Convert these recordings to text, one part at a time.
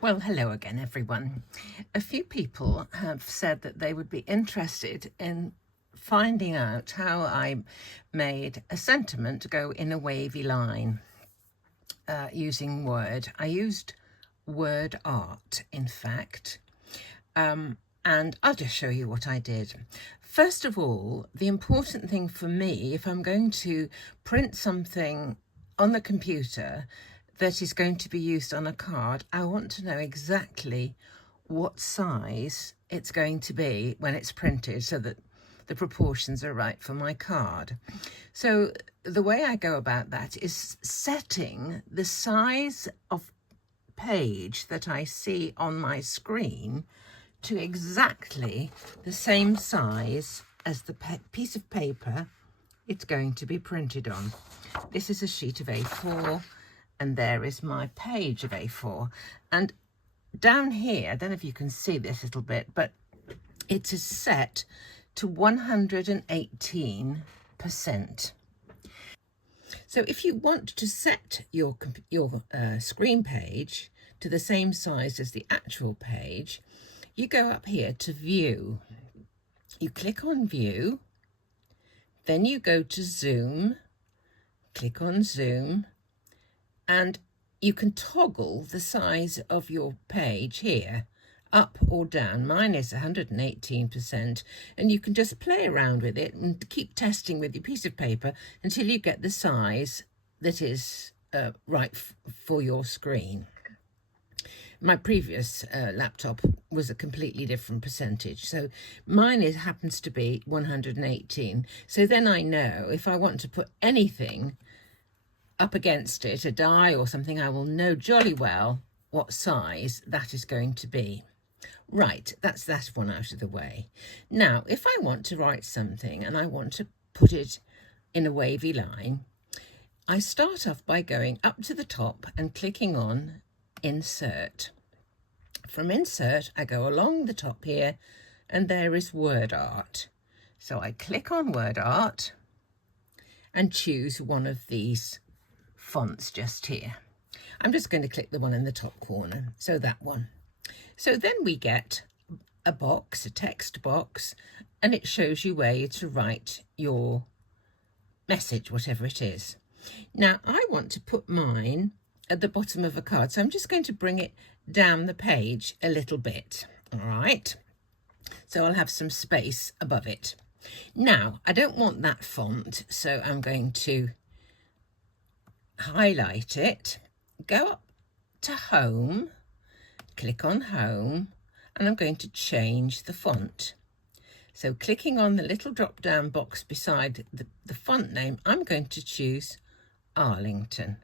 Well, hello again, everyone. A few people have said that they would be interested in finding out how I made a sentiment go in a wavy line using Word. I used Word Art, in fact, and I'll just show you what I did. First of all, the important thing for me, if I'm going to print something on the computer that is going to be used on a card, I want to know exactly what size it's going to be when it's printed so that the proportions are right for my card. So the way I go about that is setting the size of page that I see on my screen to exactly the same size as the piece of paper it's going to be printed on. This is a sheet of A4 and there is my page of A4. And down here, I don't know if you can see this little bit, but it is set to 118%. So if you want to set your screen page to the same size as the actual page, you go up here to View. You click on View, then you go to Zoom, click on Zoom, and you can toggle the size of your page here, up or down. Mine is 118%, and you can just play around with it and keep testing with your piece of paper until you get the size that is right for your screen. My previous laptop was a completely different percentage, so mine happens to be 118. So then I know if I want to put anything up against it, a die or something, I will know jolly well what size that is going to be. Right, that's that one out of the way. Now, if I want to write something and I want to put it in a wavy line, I start off by going up to the top and clicking on Insert. From Insert, I go along the top here, and there is Word Art. So I click on Word Art and choose one of these fonts just here. I'm just going to click the one in the top corner, so that one. So then we get a box, a text box, and it shows you where to write your message, whatever it is. Now, I want to put mine at the bottom of a card, so I'm just going to bring it down the page a little bit, all right? So I'll have some space above it. Now, I don't want that font, so I'm going to highlight it, go up to Home, click on Home, and I'm going to change the font. So clicking on the little drop-down box beside the font name, I'm going to choose Arlington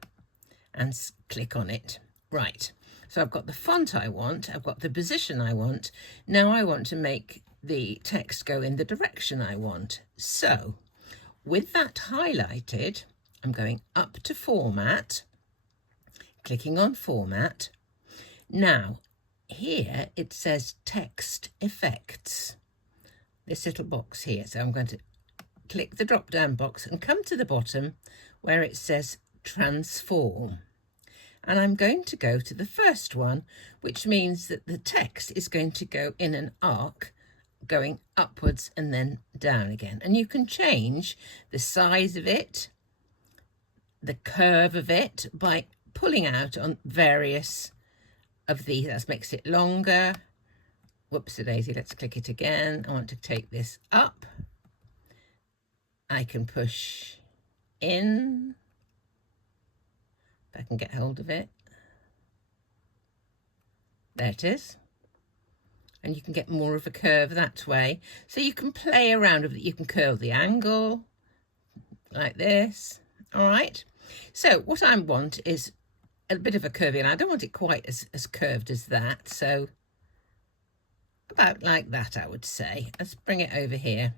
and click on it. Right, so I've got the font I want, I've got the position I want. Now I want to make the text go in the direction I want. So with that highlighted, I'm going up to Format, clicking on Format. Now here it says Text Effects, this little box here. So I'm going to click the drop down box and come to the bottom where it says Transform. And I'm going to go to the first one, which means that the text is going to go in an arc going upwards and then down again. And you can change the size of it, the curve of it, by pulling out on various of these. That makes it longer. Whoops-a-daisy, let's click it again. I want to take this up. I can push in, if I can get hold of it. There it is. And you can get more of a curve that way. So you can play around with it. You can curve the angle like this. All right. So what I want is a bit of a curvy, and I don't want it quite as curved as that. So about like that, I would say. Let's bring it over here.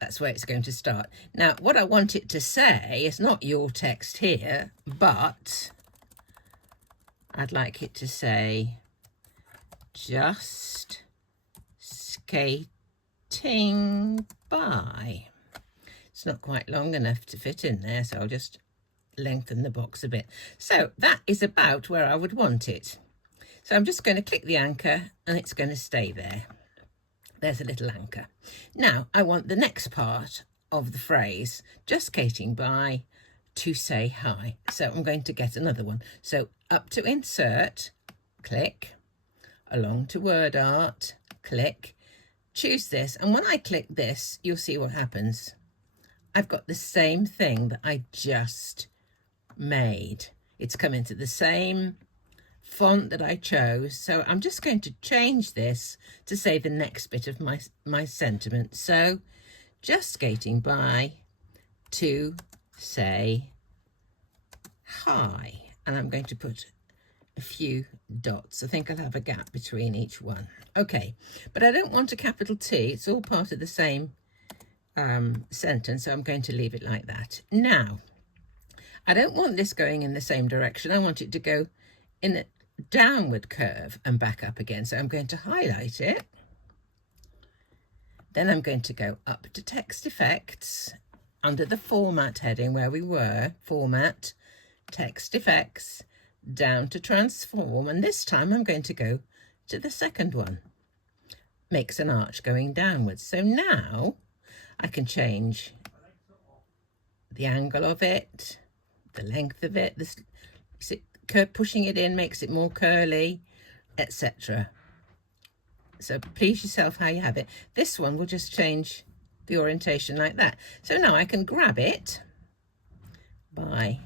That's where it's going to start. Now, what I want it to say is not your text here, but I'd like it to say, just skating by. It's not quite long enough to fit in there, so I'll just lengthen the box a bit. So that is about where I would want it. So I'm just going to click the anchor and it's going to stay there. There's a little anchor. Now I want the next part of the phrase, just skating by to say hi. So I'm going to get another one. So up to insert, click, along to word art, click, choose this. And when I click this, you'll see what happens. I've got the same thing that I just made. It's come into the same font that I chose. So I'm just going to change this to say the next bit of my sentiment. So just skating by to say hi. And I'm going to put a few dots. I think I'll have a gap between each one. Okay, but I don't want a capital T. It's all part of the same sentence, so I'm going to leave it like that. Now, I don't want this going in the same direction. I want it to go in a downward curve and back up again. So I'm going to highlight it. Then I'm going to go up to text effects under the format heading where we were, format, text effects, down to transform. And this time I'm going to go to the second one, makes an arch going downwards. So now I can change the angle of it, the length of it, pushing it in makes it more curly, etc. So please yourself how you have it. This one will just change the orientation like that. So now I can grab it and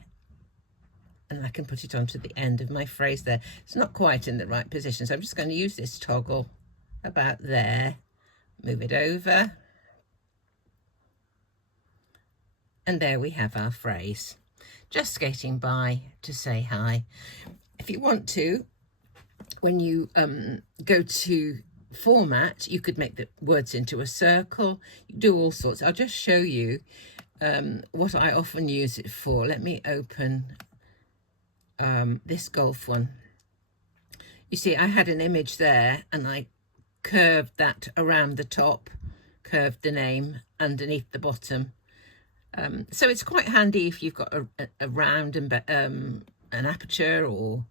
I can put it onto the end of my phrase there. It's not quite in the right position, so I'm just going to use this toggle about there, move it over, and there we have our phrase. Just skating by to say hi. If you want to, when you go to format, you could make the words into a circle. You do all sorts. I'll just show you what I often use it for. Let me open this golf one. You see, I had an image there and I curved that around the top, curved the name underneath the bottom. So it's quite handy if you've got a round and an aperture or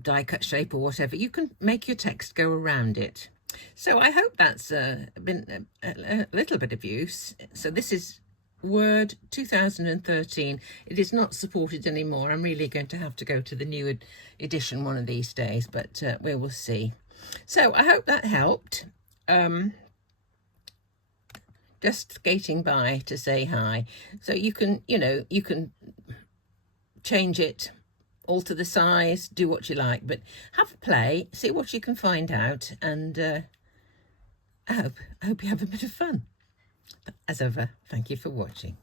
die cut shape or whatever. You can make your text go around it. So I hope that's been a little bit of use. So this is Word 2013. It is not supported anymore. I'm really going to have to go to the new edition one of these days, but we will see. So I hope that helped. Just skating by to say hi. So you can, you can change it, alter the size, do what you like, but have a play, see what you can find out, and I hope you have a bit of fun. As ever, thank you for watching.